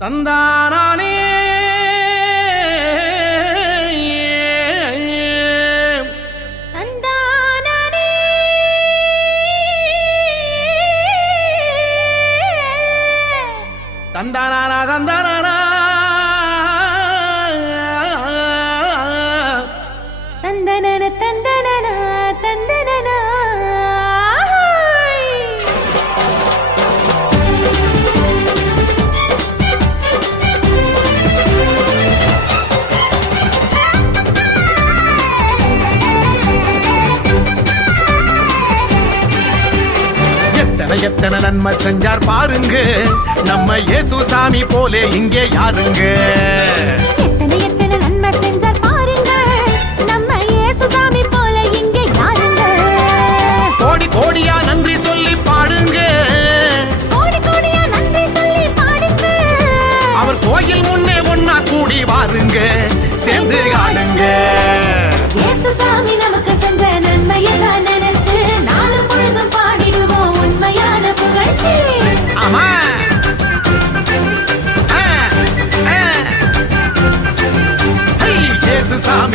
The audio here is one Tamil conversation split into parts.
தந்தானே தந்தானே தந்தானா தந்தானா எத்தனை எத்தனை நன்மை செஞ்சார் பாருங்க. நம்ம இயேசு சாமி போலே இங்கே யாருங்க? எத்தனை எத்தனை நன்மை செஞ்சார் பாருங்க. நம்ம இயேசுசாமி போல இங்கே யாருங்க? கோடி கோடியா நன்றி சொல்லி பாடுங்க. கோடி கோடியா நன்றி சொல்லி பாடுங்க. அவர் கோயில் முன்னே ஒன்னா கூடி வாருங்க. சேர்ந்து ஆடுங்க.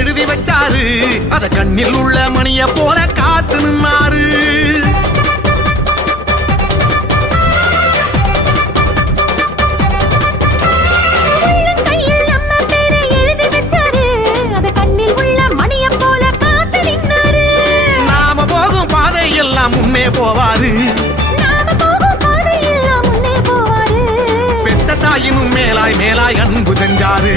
எழுதி வச்சாரு. அத கண்ணில் உள்ள மணிய போல காத்து நின்னாரு. முன்னே போவாரு. பெத்த தாயினும் மேலாய் மேலாய் அன்பு செஞ்சாரு.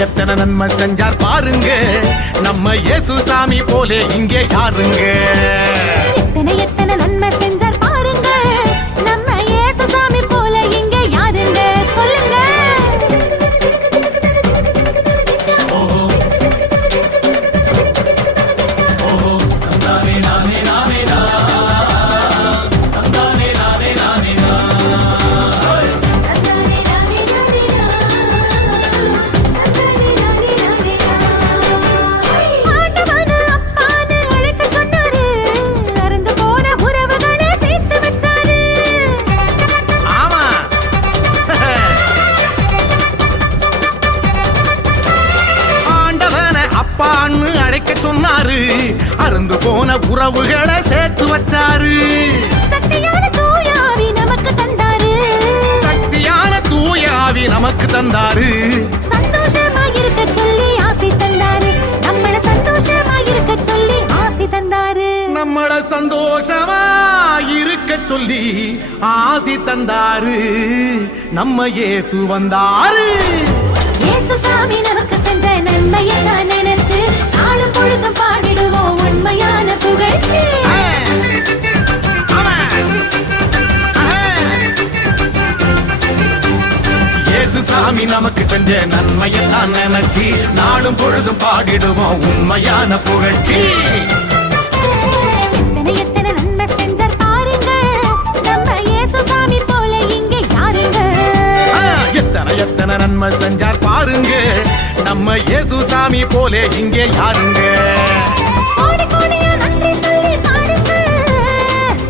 எத்தனை நன்மை செஞ்சார் பாருங்க. நம்ம இயேசு சாமி போலே இங்கே யாருங்க? அழைக்க சொன்னாரு அருந்து போன உறவுகளை சேர்த்து வச்சாரு சக்தியான தூய ஆவி நமக்கு தந்தாரு. சந்தோஷமா இருக்கச் சொல்லி ஆசை தந்தாரு. நம்மள சந்தோஷமா இருக்கச் சொல்லி ஆசை தந்தாரு. நம்மள சந்தோஷமா இருக்க சொல்லி ஆசி தந்தாரு நம்ம இயேசு வந்தாரு இயேசுசாமி நமக்கு செஞ்ச நன்மையை தான் நினைச்சு நாளும் பொழுதும் பாடிடுவோம் உண்மையான புகழ்ச்சி. சாமி நமக்கு செஞ்ச நன்மையை தான் நினைச்சு நாளும் பொழுதும் பாடிடுவோம் உண்மையான புகழ்ச்சி. எத்தனை எத்தனை நன்மை செஞ்சார் பாருங்க. நம்ம இயேசு சாமி போலே இங்கே யாருங்க?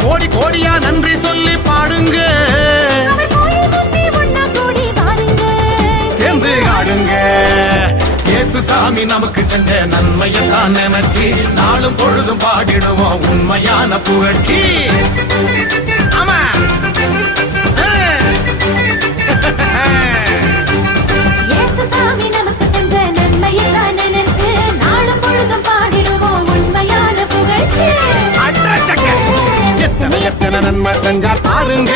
கோடி கோடியா நன்றி சொல்லி பாடுங்க. சேர்ந்து ஆடுங்க. இயேசு சாமி நமக்கு செஞ்ச நன்மையை தான் நினைச்சு நாளும் பொழுதும் பாடிடுவோம் உண்மையான புகழ்ச்சி. பசங்க பாருங்க.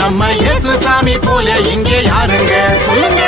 நம்ம இயேசு சாமி போல இங்கே யாருங்க? சொல்லுங்க.